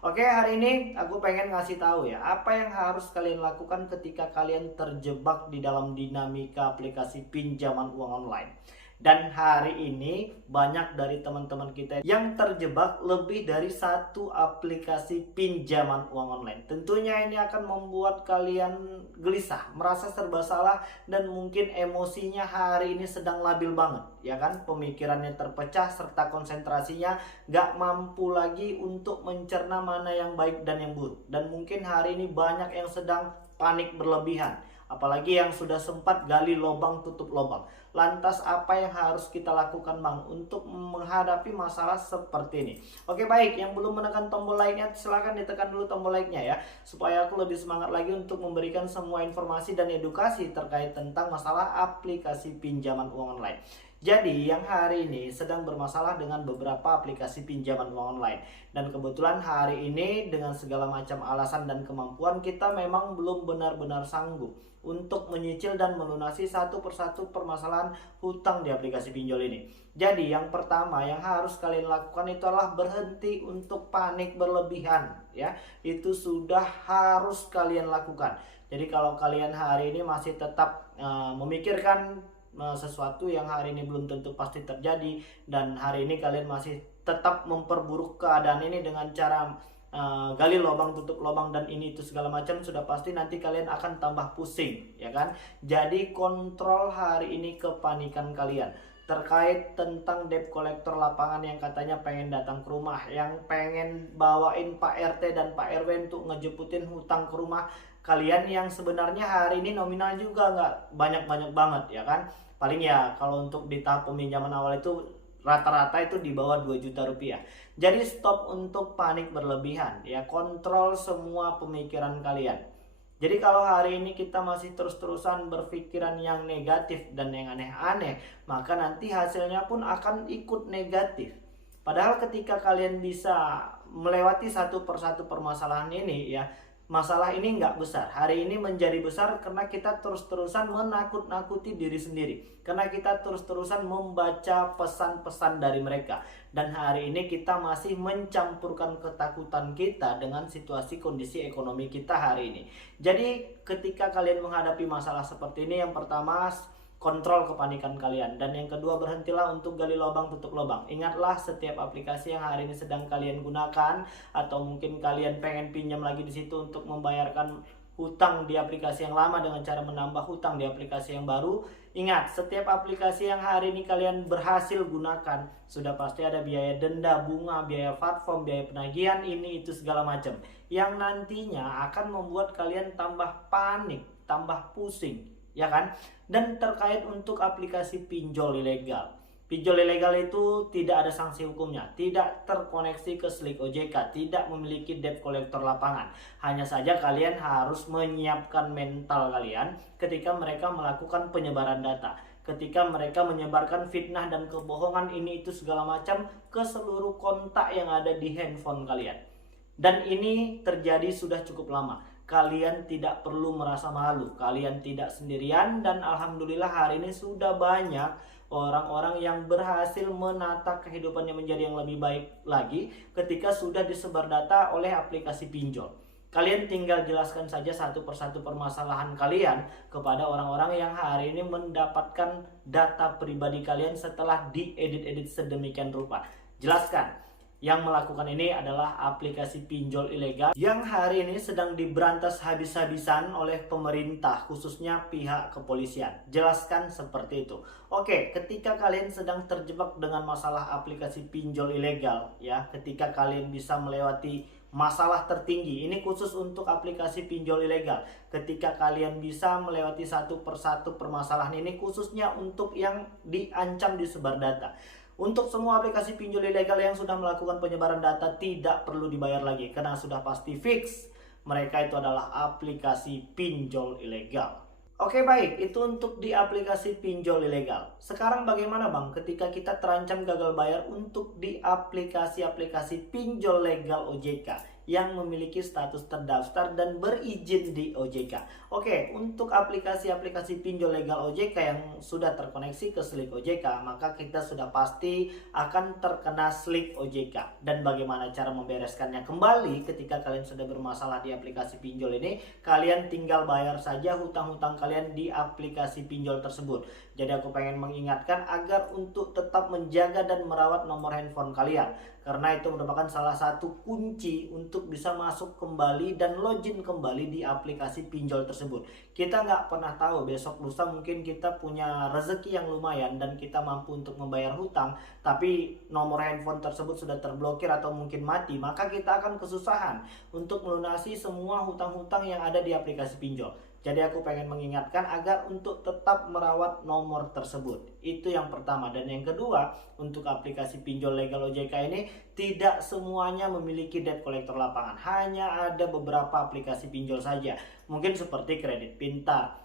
Oke, hari ini aku pengen ngasih tahu ya, apa yang harus kalian lakukan ketika kalian terjebak di dalam dinamika aplikasi pinjaman uang online. Dan hari ini banyak dari teman-teman kita yang terjebak lebih dari satu aplikasi pinjaman uang online. Tentunya ini akan membuat kalian gelisah, merasa serba salah, dan mungkin emosinya hari ini sedang labil banget, ya kan? Pemikirannya terpecah serta konsentrasinya gak mampu lagi untuk mencerna mana yang baik dan yang buruk. Dan mungkin hari ini banyak yang sedang panik berlebihan, apalagi yang sudah sempat gali lubang tutup lubang. Lantas apa yang harus kita lakukan Bang untuk menghadapi masalah seperti ini? Oke, baik, yang belum menekan tombol like-nya silahkan ditekan dulu tombol like-nya ya, supaya aku lebih semangat lagi untuk memberikan semua informasi dan edukasi terkait tentang masalah aplikasi pinjaman uang online. Jadi yang hari ini sedang bermasalah dengan beberapa aplikasi pinjaman uang online. Dan kebetulan hari ini dengan segala macam alasan dan kemampuan kita memang belum benar-benar sanggup untuk menyicil dan melunasi satu persatu permasalahan hutang di aplikasi pinjol ini. Jadi yang pertama yang harus kalian lakukan itu adalah berhenti untuk panik berlebihan ya. Itu sudah harus kalian lakukan. Jadi kalau kalian hari ini masih tetap memikirkan sesuatu yang hari ini belum tentu pasti terjadi, dan hari ini kalian masih tetap memperburuk keadaan ini dengan cara gali lubang tutup lubang dan ini itu segala macam, sudah pasti nanti kalian akan tambah pusing, ya kan? Jadi kontrol hari ini kepanikan kalian terkait tentang debt collector lapangan yang katanya pengen datang ke rumah, yang pengen bawain Pak RT dan Pak RW untuk ngejeputin hutang ke rumah kalian, yang sebenarnya hari ini nominal juga nggak banyak-banyak banget, ya kan? Paling ya kalau untuk di tahap peminjaman awal itu rata-rata itu di bawah 2 juta rupiah. Jadi stop untuk panik berlebihan ya, kontrol semua pemikiran kalian. Jadi kalau hari ini kita masih terus-terusan berpikiran yang negatif dan yang aneh-aneh, maka nanti hasilnya pun akan ikut negatif. Padahal ketika kalian bisa melewati satu persatu permasalahan ini ya, masalah ini nggak besar. Hari ini menjadi besar karena kita terus-terusan menakut-nakuti diri sendiri. Karena kita terus-terusan membaca pesan-pesan dari mereka. Dan hari ini kita masih mencampurkan ketakutan kita dengan situasi kondisi ekonomi kita hari ini. Jadi ketika kalian menghadapi masalah seperti ini, yang pertama kontrol kepanikan kalian, dan yang kedua berhentilah untuk gali lubang tutup lubang. Ingatlah setiap aplikasi yang hari ini sedang kalian gunakan, atau mungkin kalian pengen pinjam lagi di situ untuk membayarkan hutang di aplikasi yang lama dengan cara menambah hutang di aplikasi yang baru. Ingat, setiap aplikasi yang hari ini kalian berhasil gunakan sudah pasti ada biaya denda, bunga, biaya platform, biaya penagihan, ini itu segala macam, yang nantinya akan membuat kalian tambah panik, tambah pusing, ya kan? Dan terkait untuk aplikasi pinjol ilegal, pinjol ilegal itu tidak ada sanksi hukumnya, tidak terkoneksi ke Slik OJK, tidak memiliki debt collector lapangan. Hanya saja kalian harus menyiapkan mental kalian ketika mereka melakukan penyebaran data, ketika mereka menyebarkan fitnah dan kebohongan ini itu segala macam ke seluruh kontak yang ada di handphone kalian. Dan ini terjadi sudah cukup lama. Kalian tidak perlu merasa malu, kalian tidak sendirian, dan alhamdulillah hari ini sudah banyak orang-orang yang berhasil menata kehidupannya menjadi yang lebih baik lagi ketika sudah disebar data oleh aplikasi pinjol. Kalian tinggal jelaskan saja satu persatu permasalahan kalian kepada orang-orang yang hari ini mendapatkan data pribadi kalian setelah diedit-edit sedemikian rupa. Jelaskan. Yang melakukan ini adalah aplikasi pinjol ilegal yang hari ini sedang diberantas habis-habisan oleh pemerintah, khususnya pihak kepolisian. Jelaskan seperti itu. Oke, ketika kalian sedang terjebak dengan masalah aplikasi pinjol ilegal ya, ketika kalian bisa melewati masalah tertinggi, ini khusus untuk aplikasi pinjol ilegal. Ketika kalian bisa melewati satu persatu permasalahan ini, khususnya untuk yang diancam disebar data. Untuk semua aplikasi pinjol ilegal yang sudah melakukan penyebaran data tidak perlu dibayar lagi, karena sudah pasti fix mereka itu adalah aplikasi pinjol ilegal. Oke, baik, itu untuk di aplikasi pinjol ilegal. Sekarang bagaimana Bang ketika kita terancam gagal bayar untuk di aplikasi-aplikasi pinjol legal OJK yang memiliki status terdaftar dan berizin di OJK. Oke, untuk aplikasi-aplikasi pinjol legal OJK yang sudah terkoneksi ke Slick OJK, maka kita sudah pasti akan terkena Slick OJK. Dan bagaimana cara membereskannya kembali ketika kalian sudah bermasalah di aplikasi pinjol ini? Kalian tinggal bayar saja hutang-hutang kalian di aplikasi pinjol tersebut. Jadi aku pengen mengingatkan agar untuk tetap menjaga dan merawat nomor handphone kalian, karena itu merupakan salah satu kunci untuk bisa masuk kembali dan login kembali di aplikasi pinjol tersebut. Kita nggak pernah tahu besok lusa mungkin kita punya rezeki yang lumayan dan kita mampu untuk membayar hutang, tapi nomor handphone tersebut sudah terblokir atau mungkin mati, maka kita akan kesusahan untuk melunasi semua hutang-hutang yang ada di aplikasi pinjol. Jadi aku pengen mengingatkan agar untuk tetap merawat nomor tersebut. Itu yang pertama. Dan yang kedua, untuk aplikasi pinjol legal OJK ini tidak semuanya memiliki debt collector lapangan. Hanya ada beberapa aplikasi pinjol saja. Mungkin seperti Kredit Pintar,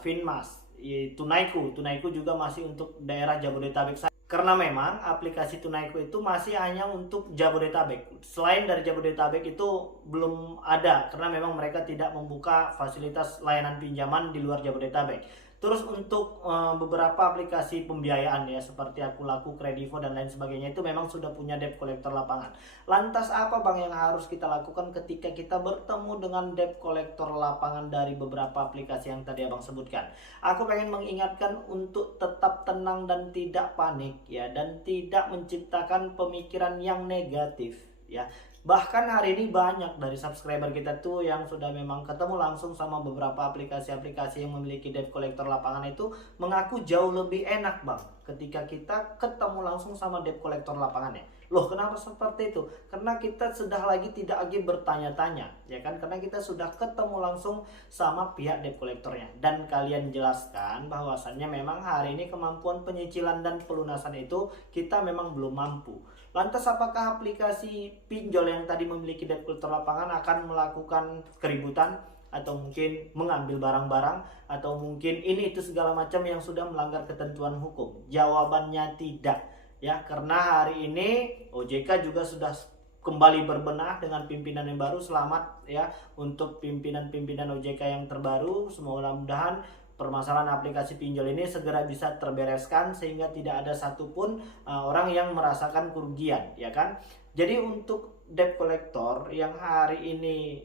Finmas, Tunaiku juga masih untuk daerah Jabodetabek. Karena memang aplikasi Tunaiku itu masih hanya untuk Jabodetabek. Selain dari Jabodetabek itu belum ada, karena memang mereka tidak membuka fasilitas layanan pinjaman di luar Jabodetabek. Terus untuk beberapa aplikasi pembiayaan ya, seperti Akulaku, Kredivo dan lain sebagainya, itu memang sudah punya debt collector lapangan. Lantas apa Bang yang harus kita lakukan ketika kita bertemu dengan debt collector lapangan dari beberapa aplikasi yang tadi Abang sebutkan? Aku pengen mengingatkan untuk tetap tenang dan tidak panik ya, dan tidak menciptakan pemikiran yang negatif ya. Bahkan hari ini banyak dari subscriber kita tuh yang sudah memang ketemu langsung sama beberapa aplikasi-aplikasi yang memiliki debt collector lapangan itu mengaku jauh lebih enak Bang ketika kita ketemu langsung sama debt collector lapangannya. Loh, kenapa seperti itu? Karena kita sudah tidak lagi bertanya-tanya ya kan, karena kita sudah ketemu langsung sama pihak debt collectornya, dan kalian jelaskan bahwasannya memang hari ini kemampuan penyicilan dan pelunasan itu kita memang belum mampu. Lantas apakah aplikasi pinjol yang tadi memiliki debt collector lapangan akan melakukan keributan atau mungkin mengambil barang-barang atau mungkin ini itu segala macam yang sudah melanggar ketentuan hukum? Jawabannya tidak ya, karena hari ini OJK juga sudah kembali berbenah dengan pimpinan yang baru. Selamat ya untuk pimpinan-pimpinan OJK yang terbaru. Mudah-mudahan permasalahan aplikasi pinjol ini segera bisa terbereskan sehingga tidak ada satupun orang yang merasakan kerugian ya kan. Jadi untuk debt collector yang hari ini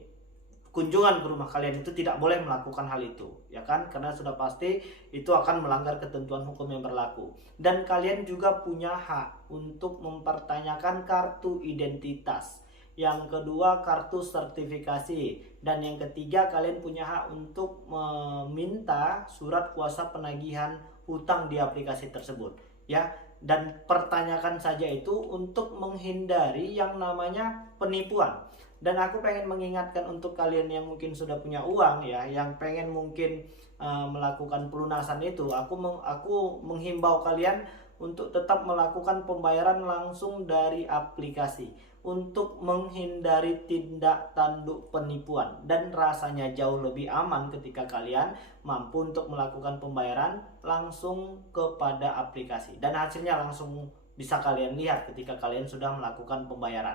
kunjungan ke rumah kalian itu tidak boleh melakukan hal itu ya kan, karena sudah pasti itu akan melanggar ketentuan hukum yang berlaku. Dan kalian juga punya hak untuk mempertanyakan kartu identitas, yang kedua kartu sertifikasi, dan yang ketiga kalian punya hak untuk meminta surat kuasa penagihan hutang di aplikasi tersebut ya. Dan pertanyakan saja itu untuk menghindari yang namanya penipuan. Dan aku pengen mengingatkan untuk kalian yang mungkin sudah punya uang ya, yang pengen mungkin melakukan pelunasan itu, aku menghimbau kalian untuk tetap melakukan pembayaran langsung dari aplikasi untuk menghindari tindak tanduk penipuan, dan rasanya jauh lebih aman ketika kalian mampu untuk melakukan pembayaran langsung kepada aplikasi dan hasilnya langsung bisa kalian lihat ketika kalian sudah melakukan pembayaran.